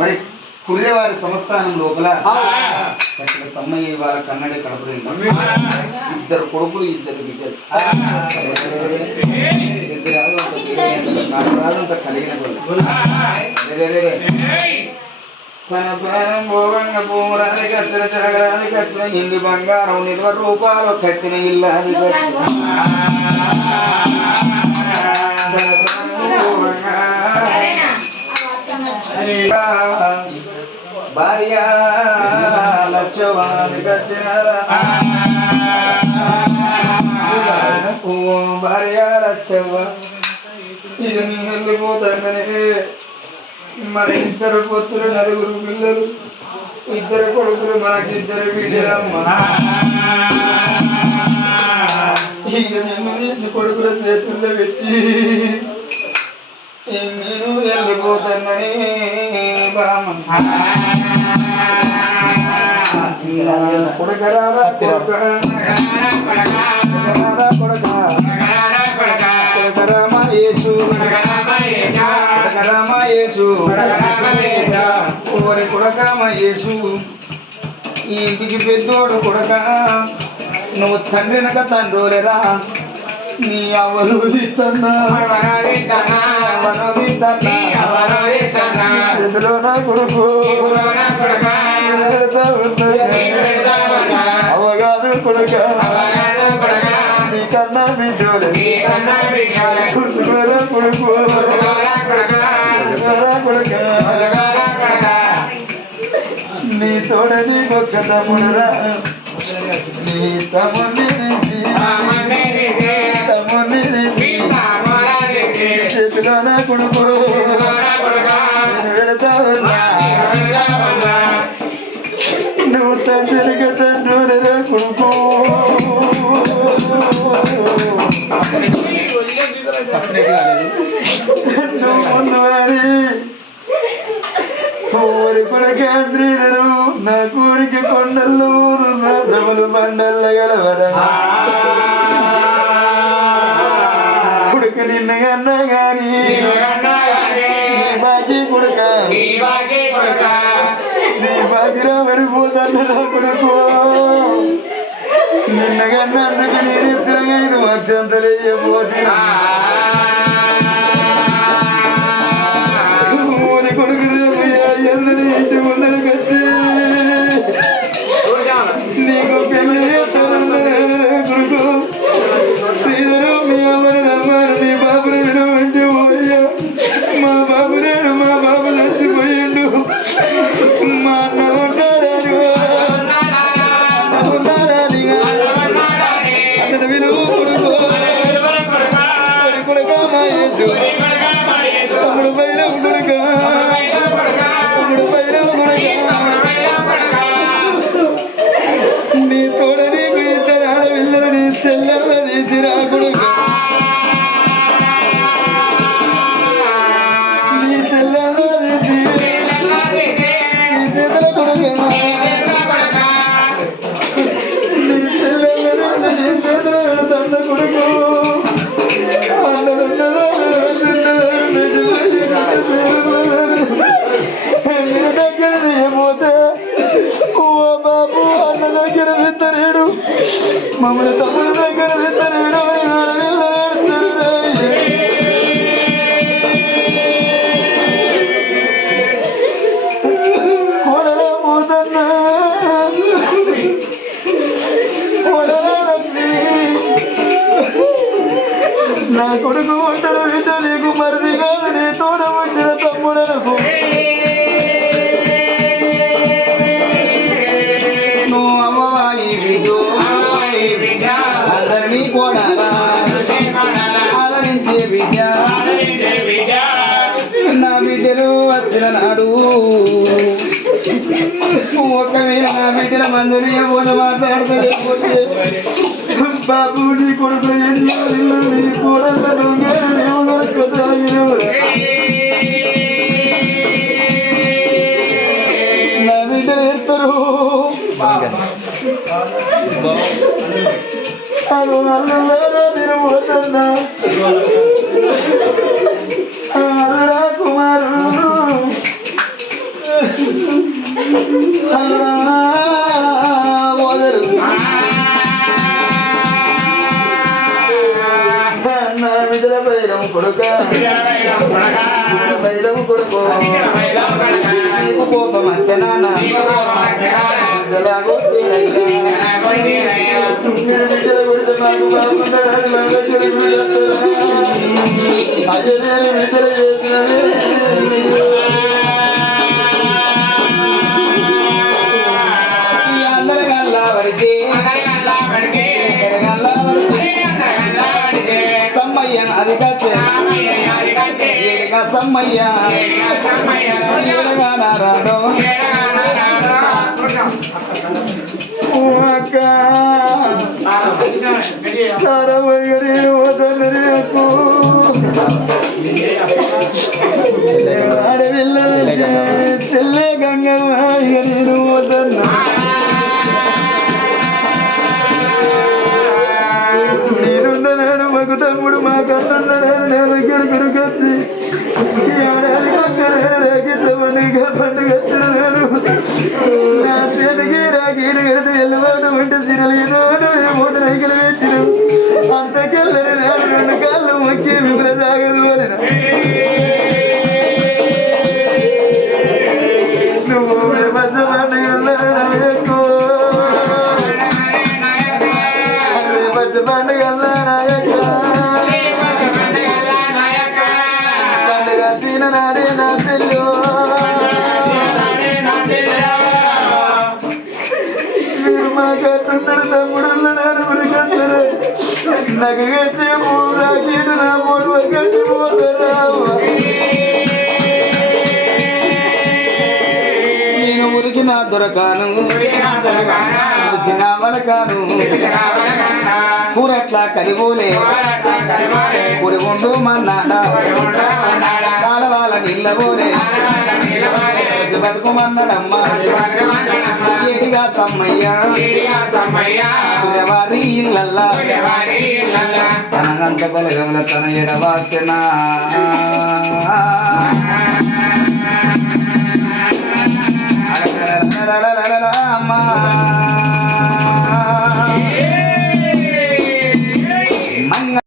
మరి కుర్రేవారి సంస్థానం లోపల సమ్మయ్య వారి కన్నడే కడప ఇద్దరు కొడుకులు ఇద్దరు బిడ్డలు నాదంతా కలిగిన భోగంగా భూమురానికి వచ్చిన జరగడానికి వచ్చిన ఇండి బంగారం 20 రూపాయలు కట్టిన ఇల్లాది భార్య లక్షవానికి వచ్చిన భార్య లక్షవ ఇక నేను వెళ్ళిపోతానని మన ఇద్దరు పొత్తులు 4 పిల్లలు 2 కొడుకులు మనకిద్దరు బిడ్డలమ్మ ఇక నిన్ను తీసి కొడుకుల చేతుల్లో పెట్టి నేను వెళ్ళిపోతానని బామమ్మ కొడకరారా కొడకరామా యేసు కొడకరామా యేసు ఓరి కొడకరామా యేసు ఈ ఇంటికి పెద్దోడు కొడక నువ్వు తండ్రినక తండ్రోలేరా నీ అవరు తీస్తున్నా ఎదులో నా కొడుకు అవగాదు కొడుక నీ కన్నా బిడ్డోలే కొడుకు కొడుక నీ తోడ నీ గొక్క తమ్ముడురా నీ తమ్ముడిని తీసి చేతిలో నా కొడుకు వెళతా ఉన్నా నువ్వు తండ్రిగా తండ్రి కొడుకు నువ్వు ముందు వాడి ఊరి కొడుక శ్రీధరు నా కూరికి కొండల్లో ఊరు నా డబలు బండల్ల గలవరా కొడుకు నిన్నగన్నా గాని బాకీ కొడుక నీ బాకీరా పడిపోతాను కొడుకు నిన్నగన్నా అందుకు నేను ఇద్దరంగా 5 లక్షంతలేయపోతే కొడుకు ఎన్నని ఇంటి ముందరికి వచ్చి నీకు పెళ్లి కొడుకు శ్రీధరు మీ అమ్మని రమ్మారు మీ బాబుని వినవంటి పోయా మా బాబు లేడు మా బాబు చచ్చిపోయిండు మా అన్న ఉంటాడని అతను విలువ కొడుకు కొడుక మా యేసు తమ్ముడు పైన కొడుక నీ తోడ నీకు 2 ఆడపిల్లలు నీ సెల్లెల తీసి రాకుడు నీ సెల్లెల తీసి నీ చేతుల కొడుకు నీ సెల్లెల నీ చేతుల తన్న కొడుకు మీరు దగ్గర తీయబోతే ఓ బాబు అన్న దగ్గర విత్తలేడు మమ్మల్ని తమ్ముడి దగ్గర విత్తలేడు కొడలా పోతన్నా కొడలా నా కొడుకు ఒంటరి బిడ్డ నీకు మరిది కాదు నీ తోడ వండిన తమ్ముడలకు నువ్వు అమ్మవాయి బిడ్డ అందరినీ కోడాలా ఆదరించే బిడ్డ నా బిడ్డలు వచ్చిన నాడు ఒకవేళ నా బిడ్డల మందుని పోతే మాట్లాడతా బాబు నీ కొడుకు ఎన్నో ఇల్లు నీ కూడా దొరకదా నా బిడ్డలు ఎడతారు అల్లుడా నేను పోతున్నా అల్లుడా కుమారు ఓదరు నా మిదల బైరం కొడుక బైరం కొడుకో నీకు కోపం అంతే నాన్న అదే నేను విడుదల చేసిన సమ్మయ్య అది ఏడుగా సమ్మయ్య ఏడుగా నారాయణ అక్క సారవయ్యరి వదనకు ఆడవిల్ల చెల్లె గంగమ్మ నేను వదన్న నేనున్నాను మాకు తమ్ముడు మా కన్నున్నాడు నేను గిరిగిరికొచ్చి రేగిట్లమనిగా పండుగ వచ్చినాడు నా చేతికి రాకీడు కడితే వెళ్ళవాడు ఉంటే సిరలేను మూడు రైకులు పెట్టిన అంతకెళ్ళని నేను రెండు కాళ్ళు మొక్కి మిమ్మల్ని సాగదు అని నువ్వు పంచ పండుగ పంచ పండుగ పండుగ తిననాడే నా సెల్లు మీరు మా కట్టున్నారు తమ్ముడు నలుగురికందరు నాకు కట్టే మూడు కీడు నా మూడు కట్టి పోతారా నేను ఉరికి నా దొరకాను వరకాను కూరట్లా కలిగోలే కూరి ఉండు మన్నాడ కాలవాల నిల్లబోలే బతుకుమన్నాడమ్మా ఏటిగా సమ్మయ్య వారి ఇళ్ళల్లా తనంత బలగముల తన ఎడవాసన అమ్మా